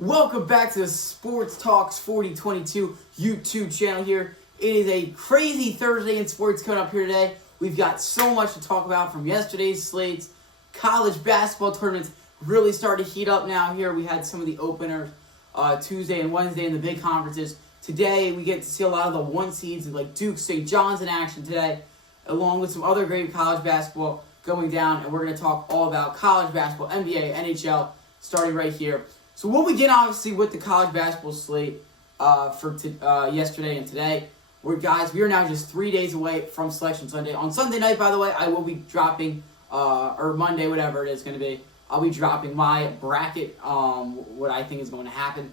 Welcome back to the Sports Talks 4022 YouTube channel here. It is a crazy Thursday in sports coming up here today. We've got so much to talk about from yesterday's slates. College basketball tournaments really starting to heat up now here. We had some of the openers Tuesday and Wednesday in the big conferences. Today we get to see a lot of the one seeds like Duke, St. John's in action today, along with some other great college basketball going down. And we're going to talk all about college basketball, NBA, NHL, starting right here. So we'll begin, obviously, with the college basketball slate for yesterday and today. We are now just 3 days away from Selection Sunday. On Sunday night, by the way, I will be dropping, or Monday, whatever it is going to be, I'll be dropping my bracket, what I think is going to happen.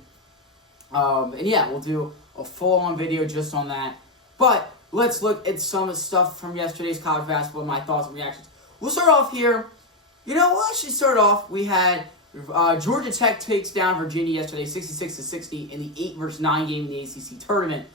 And yeah, we'll do a full-on video just on that. But let's look at some stuff from yesterday's college basketball, my thoughts and reactions. We'll start off here. We'll actually start off. We had Georgia Tech takes down Virginia yesterday, 66-60 in the 8-9 game in the ACC tournament.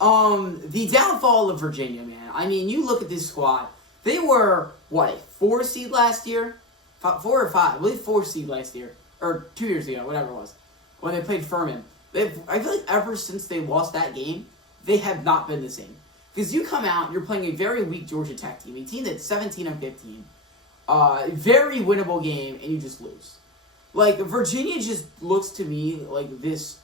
The downfall of Virginia, man. I mean, you look at this squad. They were, a 4 seed last year? 4 or 5? I believe 4 seed last year. Or 2 years ago, whatever it was. When they played Furman. I feel like ever since they lost that game, they have not been the same. Because you come out, you're playing a very weak Georgia Tech team. A team that's 17-15. Very winnable game, and you just lose. Like, Virginia just looks to me like this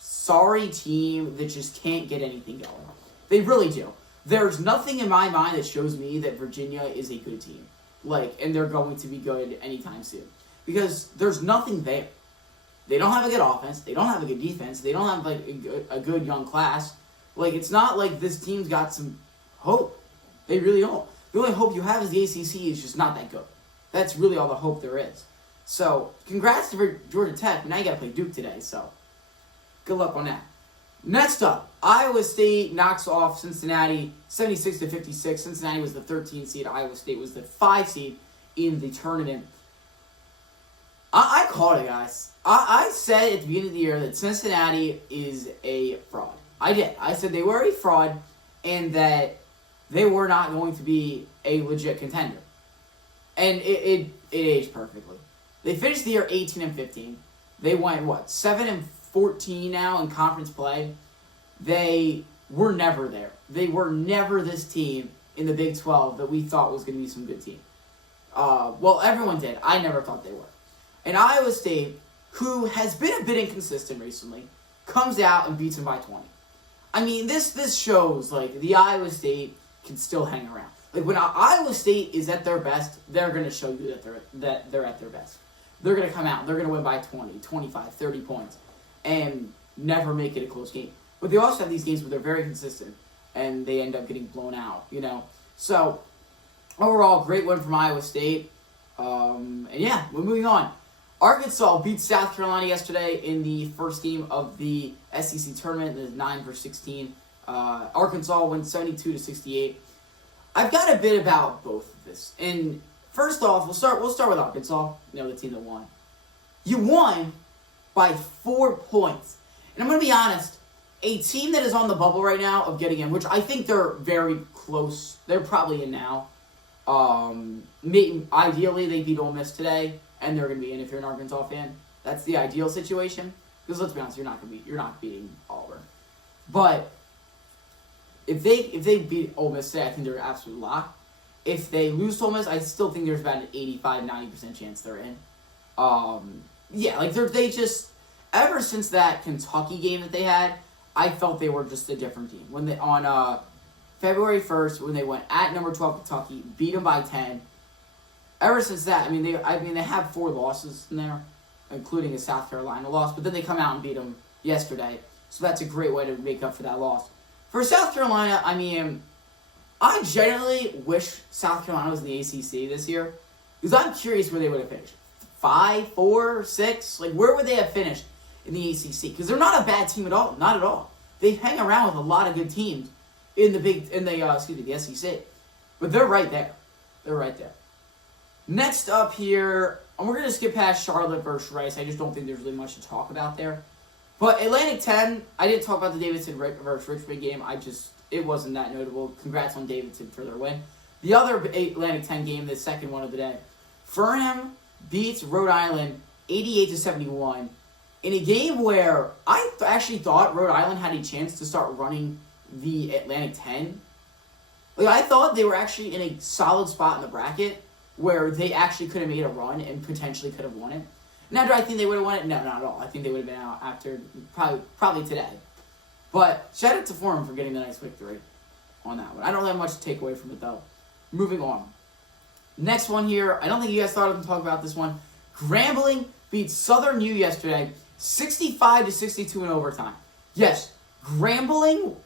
sorry team that just can't get anything going. They really do. There's nothing in my mind that shows me that Virginia is a good team. And they're going to be good anytime soon. Because there's nothing there. They don't have a good offense. They don't have a good defense. They don't have, a good young class. It's not like this team's got some hope. They really don't. The only hope you have is the ACC is just not that good. That's really all the hope there is. So, congrats to Georgia Tech. Now you got to play Duke today, so good luck on that. Next up, Iowa State knocks off Cincinnati 76-56. Cincinnati was the 13 seed. Iowa State was the 5 seed in the tournament. I called it, guys. I said at the beginning of the year that Cincinnati is a fraud. I did. I said they were a fraud and that they were not going to be a legit contender. And it aged perfectly. They finished the year 18-15. They went, 7-14 now in conference play. They were never there. They were never this team in the Big 12 that we thought was going to be some good team. Everyone did. I never thought they were. And Iowa State, who has been a bit inconsistent recently, comes out and beats them by 20. I mean, this shows, the Iowa State can still hang around. When Iowa State is at their best, they're going to show you that they're at their best. They're going to come out. They're going to win by 20, 25, 30 points and never make it a close game. But they also have these games where they're very consistent and they end up getting blown out, So, overall, great win from Iowa State. And yeah, we're moving on. Arkansas beat South Carolina yesterday in the first game of the SEC tournament, the 9-16. Arkansas went 72-68. I've got a bit about both of this. And first off, we'll start with Arkansas, the team that won. You won by 4 points. And I'm going to be honest, a team that is on the bubble right now of getting in, which I think they're very close. They're probably in now. Ideally, they beat Ole Miss today, and they're going to be in if you're an Arkansas fan. That's the ideal situation. Because let's be honest, you're not beating Auburn. But if they beat Ole Miss today, I think they're absolute lock. If they lose to Ole Miss, I still think there's about an 85-90% chance they're in. They just ever since that Kentucky game that they had, I felt they were just a different team. When they on February 1st, when they went at number 12 Kentucky, beat them by 10. Ever since that, they have 4 losses in there, including a South Carolina loss. But then they come out and beat them yesterday, so that's a great way to make up for that loss. For South Carolina, I genuinely wish South Carolina was in the ACC this year, because I'm curious where they would have finished. 5, 4, 6? Where would they have finished in the ACC? Because they're not a bad team at all. Not at all. They hang around with a lot of good teams in the SEC. But they're right there. They're right there. Next up here, and we're going to skip past Charlotte versus Rice. I just don't think there's really much to talk about there. But Atlantic 10, I didn't talk about the Davidson versus Richmond game. It wasn't that notable. Congrats on Davidson for their win. The other Atlantic 10 game, the second one of the day, Furnham beats Rhode Island 88-71 in a game where I actually thought Rhode Island had a chance to start running the Atlantic 10. Like, I thought they were actually in a solid spot in the bracket where they actually could have made a run and potentially could have won it. Now, do I think they would have won it? No, not at all. I think they would have been out after probably today. But shout out to Forum for getting the nice victory on that one. I don't have much to take away from it, though. Moving on. Next one here. I don't think you guys thought I was going to talk about this one. Grambling beat Southern U yesterday, 65-62 in overtime. Yes, Grambling,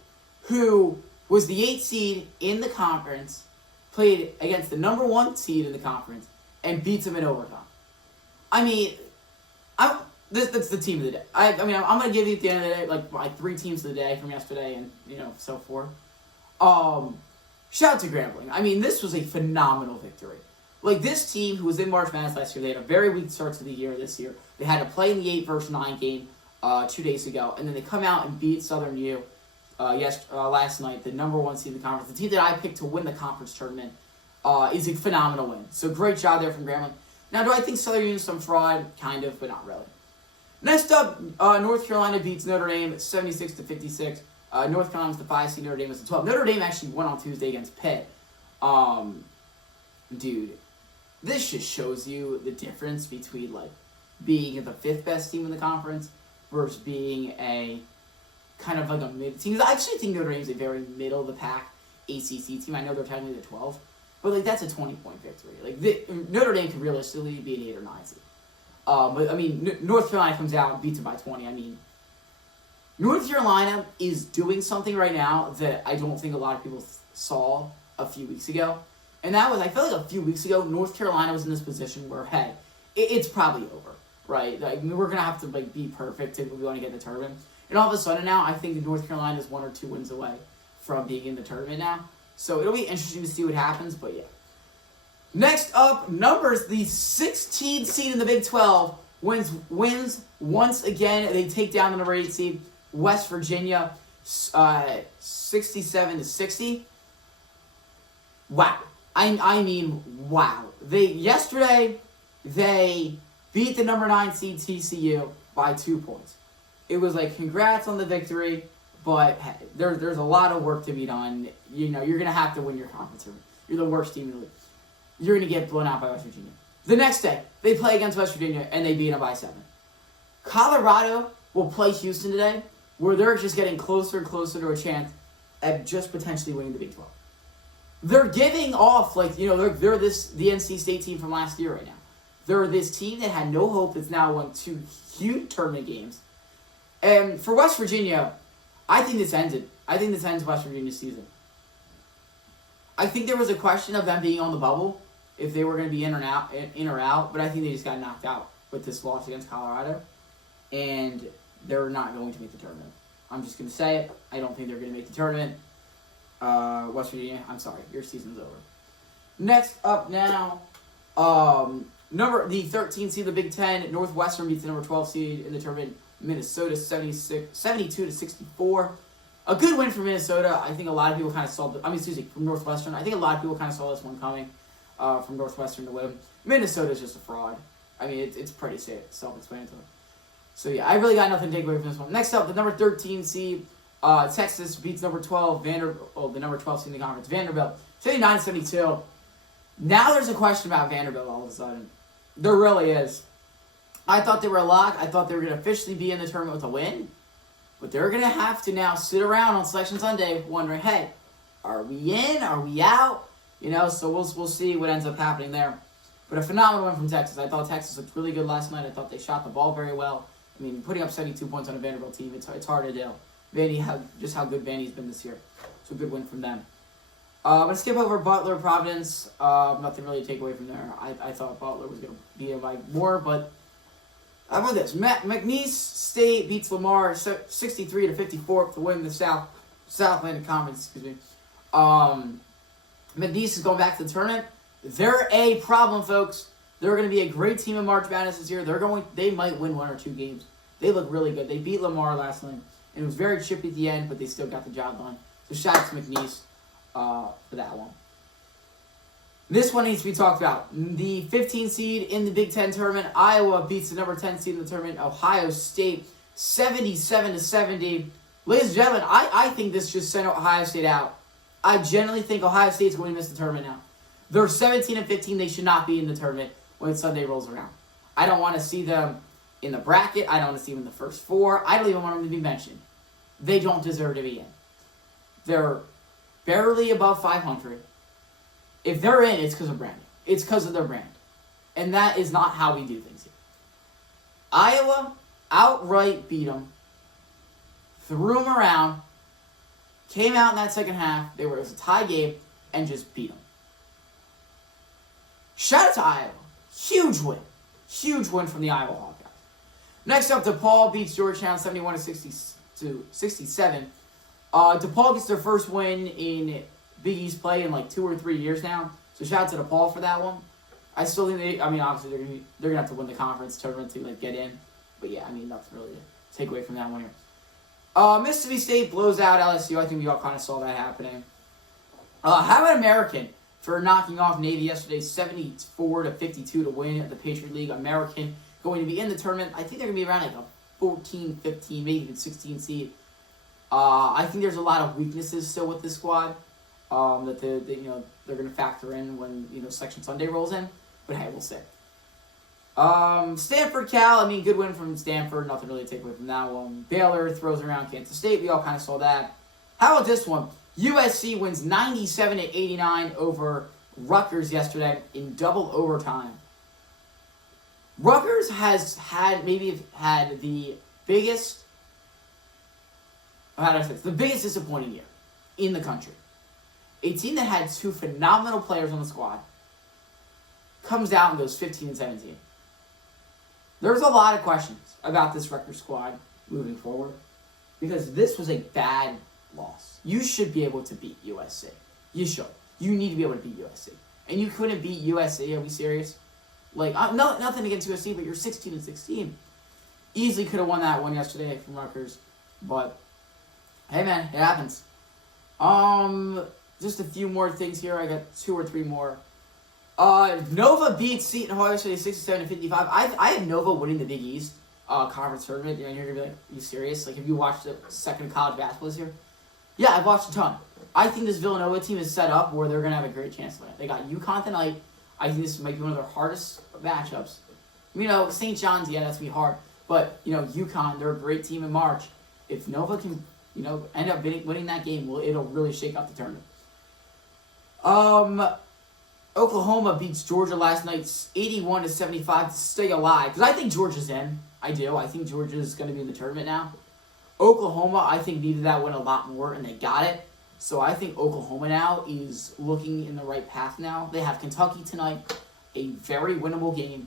who was the 8th seed in the conference, played against the number 1 seed in the conference and beats them in overtime. I mean, that's the team of the day. I'm going to give you at the end of the day, like, my 3 teams of the day from yesterday and, so forth. Shout out to Grambling. I mean, this was a phenomenal victory. Like, this team, who was in March Madness last year, they had a very weak start to the year this year. They had to play in the 8 versus 9 game 2 days ago, and then they come out and beat Southern U last night, the number 1 seed in the conference. The team that I picked to win the conference tournament is a phenomenal win. So, great job there from Grambling. Now, do I think Southern U is some fraud? Kind of, but not really. Next up, North Carolina beats Notre Dame 76-56. North Carolina was the 5 seed, Notre Dame was the 12. Notre Dame actually won on Tuesday against Pitt. Dude, this just shows you the difference between, like, being the 5th best team in the conference versus being a kind of like a mid team. I actually think Notre Dame is a very middle of the pack ACC team. I know they're technically the 12, but like that's a 20-point victory. Like Notre Dame could realistically be an 8 or 9 seed. But I mean, North Carolina comes out and beats them by 20. I mean, North Carolina is doing something right now that I don't think a lot of people saw a few weeks ago. And that was, I feel like a few weeks ago, North Carolina was in this position where, hey, it's probably over, right? Like, we're going to have to like be perfect if we want to get in the tournament. And all of a sudden now, I think North Carolina is 1 or 2 wins away from being in the tournament now. So it'll be interesting to see what happens, but yeah. Next up, numbers, the 16th seed in the Big 12 wins once again. They take down the number 8 seed, West Virginia, 67-60. Wow. I mean, wow. Yesterday, they beat the number 9 seed TCU by 2 points. It was like, congrats on the victory, but hey, there's a lot of work to be done. You're going to have to win your conference tournament. You're the worst team in the league. You're going to get blown out by West Virginia. The next day, they play against West Virginia, and they beat them by 7. Colorado will play Houston today, where they're just getting closer and closer to a chance at just potentially winning the Big 12. They're giving off, like, they're the NC State team from last year right now. They're this team that had no hope that's now won 2 huge tournament games. And for West Virginia, I think this ended. I think this ends West Virginia's season. I think there was a question of them being on the bubble, if they were going to be in or out, but I think they just got knocked out with this loss against Colorado, and they're not going to make the tournament. I'm just going to say it. I don't think they're going to make the tournament. West Virginia, I'm sorry, your season's over. Next up now, the 13th seed of the Big Ten, Northwestern beats the number 12 seed in the tournament, Minnesota 72-64. A good win for Minnesota. I think a lot of people kind of saw from Northwestern. I think a lot of people kind of saw this one coming from Northwestern to win. Minnesota's just a fraud. I mean, it's pretty self-explanatory. So yeah, I really got nothing to take away from this one. Next up, the number 13 seed, Texas beats number 12, the number 12 seed in the conference, Vanderbilt, 79-72. Now there's a question about Vanderbilt all of a sudden. There really is. I thought they were a lock. I thought they were going to officially be in the tournament with a win. But they're going to have to now sit around on Selection Sunday wondering, hey, are we in? Are we out? So we'll see what ends up happening there. But a phenomenal win from Texas. I thought Texas looked really good last night. I thought they shot the ball very well. I mean, putting up 72 points on a Vanderbilt team, it's hard to do. How good Vandy's been this year. So a good win from them. I'm going to skip over Butler, Providence. Nothing really to take away from there. I thought Butler was going to be by more, but how about this? McNeese State beats Lamar 63-54 to win the South Atlantic Conference. McNeese is going back to the tournament. They're a problem, folks. They're going to be a great team in March Madness this year. They might win 1 or 2 games. They look really good. They beat Lamar last night, and it was very chippy at the end, but they still got the job done. So shout out to McNeese for that one. This one needs to be talked about. The 15 seed in the Big Ten tournament, Iowa beats the number 10 seed in the tournament, Ohio State, 77-70. Ladies and gentlemen, I think this just sent Ohio State out. I generally think Ohio State's going to miss the tournament now. They're 17-15. They should not be in the tournament when Sunday rolls around. I don't want to see them in the bracket. I don't want to see them in the first four. I don't even want them to be mentioned. They don't deserve to be in. They're barely above 500. If they're in, it's because of branding. It's because of their brand. And that is not how we do things here. Iowa outright beat them, threw them around, came out in that second half. It was a tie game, and just beat them. Shout out to Iowa. Huge win. Huge win from the Iowa Hawkeyes. Next up, DePaul beats Georgetown 71-67. DePaul gets their first win in Big East play in like 2 or 3 years now. So shout out to DePaul for that one. I still think obviously they're gonna have to win the conference tournament to like get in. But yeah, nothing really to take away from that one here. Mississippi State blows out LSU. I think we all kind of saw that happening. How about American for knocking off Navy yesterday, 74-52 to win the Patriot League? American going to be in the tournament. I think they're gonna be around like a 14, 15, maybe even 16 seed. I think there's a lot of weaknesses still with this squad that they're going to factor in when Selection Sunday rolls in. But hey, we'll see. Stanford, Cal. Good win from Stanford. Nothing really to take away from that one. Baylor throws around Kansas State. We all kind of saw that. How about this one? USC wins 97-89 over Rutgers yesterday in double overtime. Rutgers has had the biggest. The biggest disappointing year in the country. A team that had 2 phenomenal players on the squad comes out and goes 15-17. There's a lot of questions about this Rutgers squad moving forward because this was a bad loss. You should be able to beat USC. You should. You need to be able to beat USC. And you couldn't beat USC. Are we serious? Nothing against USC, but you're 16-16. Easily could have won that one yesterday from Rutgers, but hey man, it happens. Just a few more things here. I got 2 or 3 more. Nova beats Seton Hall yesterday 67-55. I have Nova winning the Big East conference tournament. And you're gonna be like, are you serious? Like, have you watched the second college basketball this year? Yeah, I've watched a ton. I think this Villanova team is set up where they're gonna have a great chance to win it. They got UConn tonight. I think this might be one of their hardest matchups. St. John's, yeah, that's gonna be hard. But UConn, they're a great team in March. If Nova can end up winning that game, it'll really shake up the tournament. Oklahoma beats Georgia last night 81-75 to stay alive. Because I think Georgia's in. I do. I think Georgia's going to be in the tournament now. Oklahoma, I think, needed that win a lot more, and they got it. So I think Oklahoma now is looking in the right path now. They have Kentucky tonight, a very winnable game,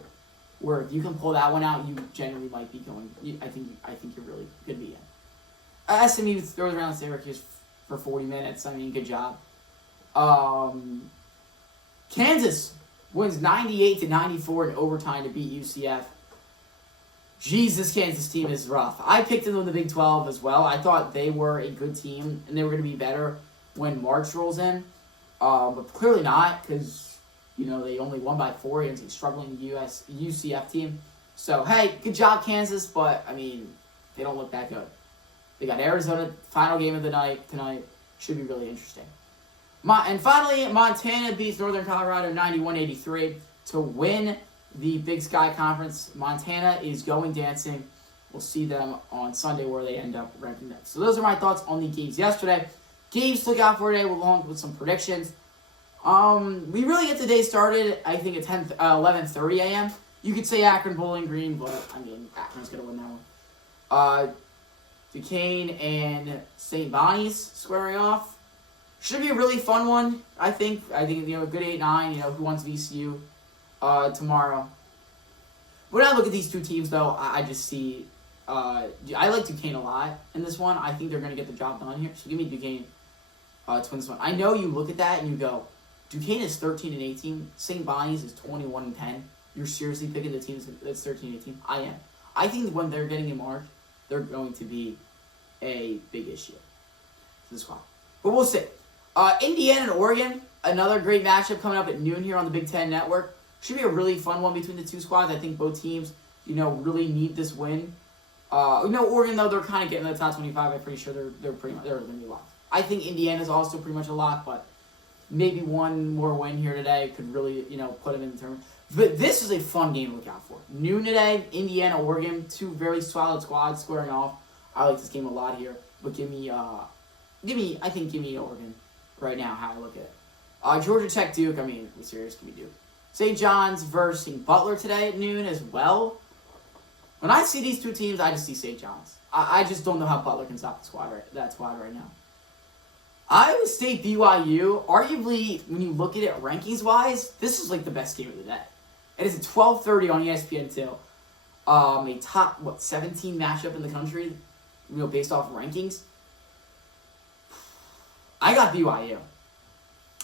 where if you can pull that one out, you generally might be going. I think you're really going to be in. SMU throws around Syracuse for 40 minutes. Good job. Kansas wins 98-94 in overtime to beat UCF. Jesus, Kansas team is rough. I picked them in the Big 12 as well. I thought they were a good team, and they were going to be better when March rolls in. But clearly not, because, they only won by 4 against a struggling UCF team. So, hey, good job, Kansas, but, they don't look that good. They got Arizona, final game of the night tonight. Should be really interesting. And finally, Montana beats Northern Colorado 91-83 to win the Big Sky Conference. Montana is going dancing. We'll see them on Sunday where they end up ranking next. So those are my thoughts on the games yesterday. Games to look out for today along with some predictions. We really get the day started, I think, at 11:30 a.m. You could say Akron, Bowling Green, but, Akron's going to win that one. Duquesne and St. Bonnie's squaring off. Should be a really fun one, I think. A good 8-9, who wants VCU tomorrow. When I look at these two teams, though, I just see... I like Duquesne a lot in this one. I think they're going to get the job done here. So give me Duquesne to win this one. I know you look at that and you go, Duquesne is 13-18. St. Bonnie's is 21-10. You're seriously picking the teams that's 13-18? I am. I think when they're getting in March, they're going to be a big issue for the squad. But we'll see. Indiana and Oregon. Another great matchup coming up at noon here on the Big Ten Network. Should be a really fun one between the two squads. I think both teams, really need this win. Oregon, though, they're kind of getting in the top 25. I'm pretty sure they're going to be locked. I think Indiana's also pretty much a lock, but maybe one more win here today could really, put them in the tournament. But this is a fun game to look out for. Noon today, Indiana, Oregon, two very solid squads squaring off. I like this game a lot here, but give me Oregon right now. How I look at it. Georgia Tech, Duke. I mean, we serious? Give me Duke. St. John's versus Butler today at noon as well. When I see these two teams, I just see St. John's. I just don't know how Butler can stop that squad right now. Iowa State, BYU, arguably, when you look at it rankings-wise, this is like the best game of the day. It is at 12:30 on ESPN2. A top, 17 matchup in the country, based off rankings. I got BYU.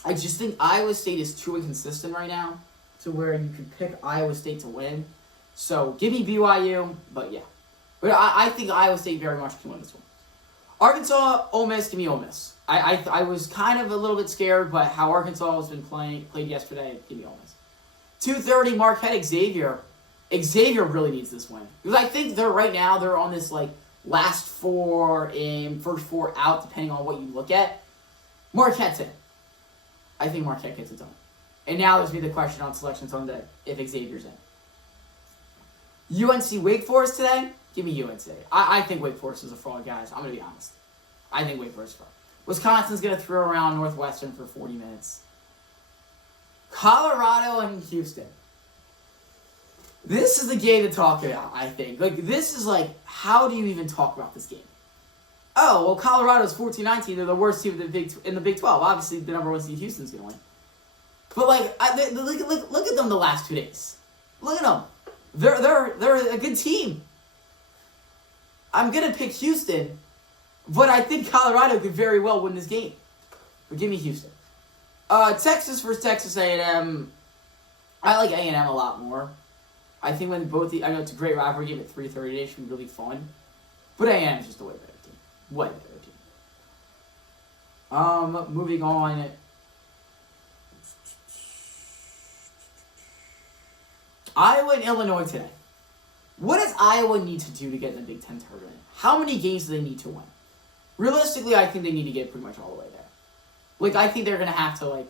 I just think Iowa State is too inconsistent right now to where you can pick Iowa State to win. So, give me BYU, but yeah. But I think Iowa State very much can win this one. Arkansas, Ole Miss, give me Ole Miss. I was kind of a little bit scared, but how Arkansas has been played yesterday, give me Ole Miss. 2:30, Marquette, Xavier. Xavier really needs this win. Because I think they're on this last four in, first four out, depending on what you look at. Marquette's in. I think Marquette gets it done. And now there's me the question on Selection Sunday if Xavier's in. UNC Wake Forest today? Give me UNC. I think Wake Forest is a fraud, guys. I'm going to be honest. I think Wake Forest is a fraud. Wisconsin's going to throw around Northwestern for 40 minutes. Colorado and Houston. This is the game to talk about, I think. This is how do you even talk about this game? Oh, well, Colorado's 14-19. They're the worst team in the Big 12. Obviously, the number one seed Houston's going to win. But, look at them the last 2 days. Look at them. They're a good team. I'm going to pick Houston, but I think Colorado could very well win this game. But give me Houston. Texas versus Texas A&M. I like A&M a lot more. I think I know it's a great rivalry game at 3:30 today. It should be really fun. But A&M is just a way better team. Way better team. Moving on. Iowa and Illinois today. What does Iowa need to do to get in the Big Ten tournament? How many games do they need to win? Realistically, I think they need to get pretty much all the way there. I think they're going to have to,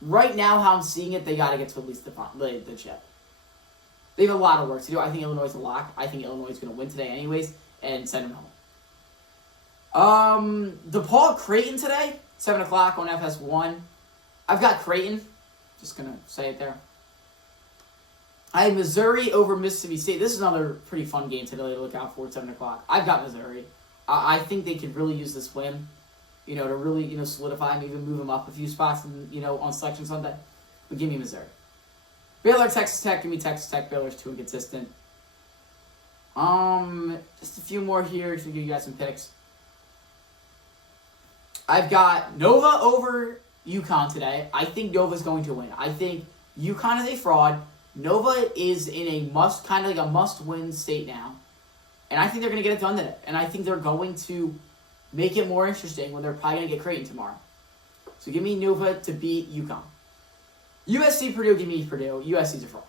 right now, how I'm seeing it, they got to get to at least the chip. They have a lot of work to do. I think Illinois is a lock. I think Illinois is going to win today anyways and send them home. DePaul Creighton today, 7 o'clock on FS1. I've got Creighton. Just going to say it there. I have Missouri over Mississippi State. This is another pretty fun game today to look out for at 7 o'clock. I've got Missouri. I think they could really use this win, to really, solidify and even move them up a few spots, on Selection Sunday. But give me Missouri. Baylor, Texas Tech. Give me Texas Tech. Baylor's too inconsistent. Just a few more here to give you guys some picks. I've got Nova over UConn today. I think Nova's going to win. I think UConn is a fraud. Nova is in a must-win state now. And I think they're going to get it done today. And I think they're going to make it more interesting when they're probably going to get Creighton tomorrow. So give me Nova to beat UConn. USC, Purdue, give me Purdue. USC's a fraud.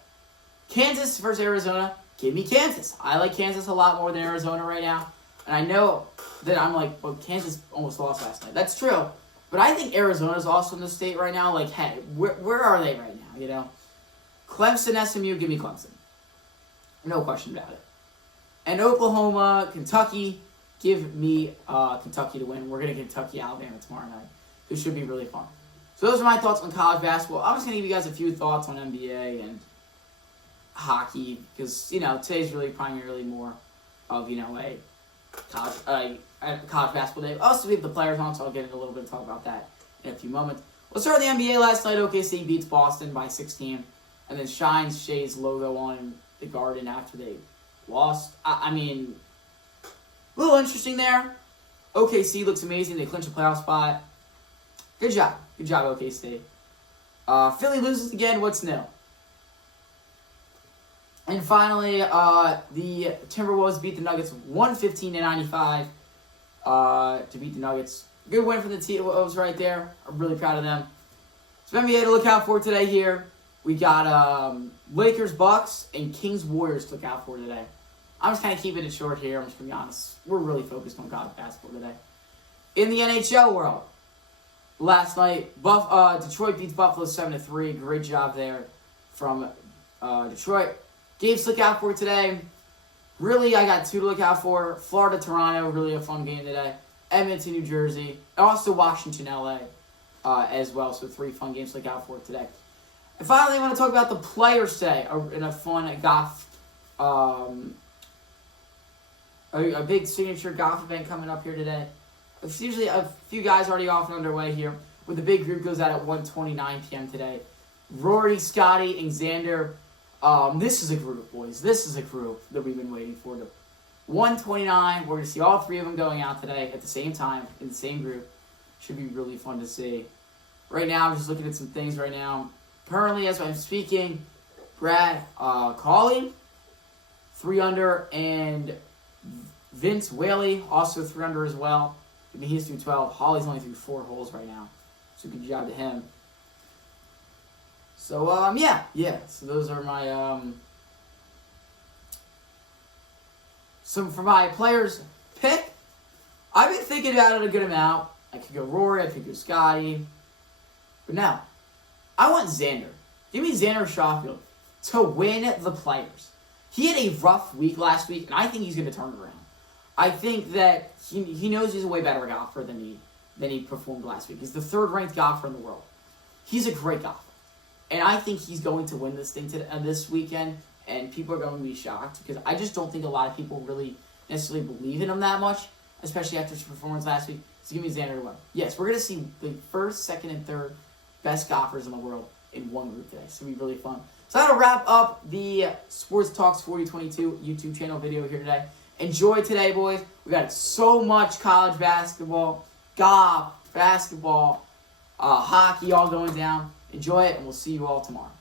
Kansas versus Arizona, give me Kansas. I like Kansas a lot more than Arizona right now. And I know that Kansas almost lost last night. That's true. But I think Arizona's also in the state right now. Hey, where are they right now, Clemson, SMU, give me Clemson. No question about it. And Oklahoma, Kentucky, give me Kentucky to win. We're going to Kentucky, Alabama tomorrow night. It should be really fun. So those are my thoughts on college basketball. I'm just going to give you guys a few thoughts on NBA and hockey because, today's really primarily more of, a college basketball day. Also, we have the players on, so I'll get into a little bit and talk about that in a few moments. Let's start with the NBA last night. OKC beats Boston by 16 and then shines Shea's logo on the Garden after they lost. A little interesting there. OKC looks amazing. They clinch a playoff spot. Good job. Good job, OKC. Philly loses again. What's new? And finally, the Timberwolves beat the Nuggets 115-95 to beat the Nuggets. good win for the T-Wolves right there. I'm really proud of them. So NBA to look out for today here. We got Lakers, Bucks, and Kings, Warriors to look out for today. I'm just kind of keeping it short here. I'm just going to be honest. We're really focused on college basketball today. In the NHL world, last night, Detroit beats Buffalo 7-3. Great job there from Detroit. Games to look out for today. Really, I got 2 to look out for. Florida, Toronto, really a fun game today. Edmonton, New Jersey. Also Washington, LA as well. So 3 fun games to look out for today. And finally, I want to talk about the players today in a fun golf, a big signature golf event coming up here today. It's usually a few guys already off and underway here, but the big group goes out at 1:29 p.m. today. Rory, Scotty, and Xander. This is a group, boys. This is a group that we've been waiting for. 1:29. We're going to see all 3 of them going out today at the same time in the same group. Should be really fun to see. Right now, I'm just looking at some things right now. Currently, as I'm speaking, Brad Cauley, 3 under, and Vince Whaley, also 3 under as well. I mean, he's through 12. Holly's only through 4 holes right now. So good job to him. So, yeah. So those are my, for my players pick. I've been thinking about it a good amount. I could go Rory, I could go Scotty. But now, I want Xander. Give me Xander Schaufield to win the players. He had a rough week last week, and I think he's going to turn it around. I think that he knows he's a way better golfer than he performed last week. He's the 3rd-ranked golfer in the world. He's a great golfer. And I think he's going to win this thing this weekend, and people are going to be shocked because I just don't think a lot of people really necessarily believe in him that much, especially after his performance last week. So give me Xander to win. Yes, we're going to see the 1st, 2nd, and 3rd best golfers in the world in one group today. So it'll be really fun. So that'll wrap up the Sports Talks 4022 YouTube channel video here today. Enjoy today, boys. We got so much college basketball, golf, basketball, hockey all going down. Enjoy it, and we'll see you all tomorrow.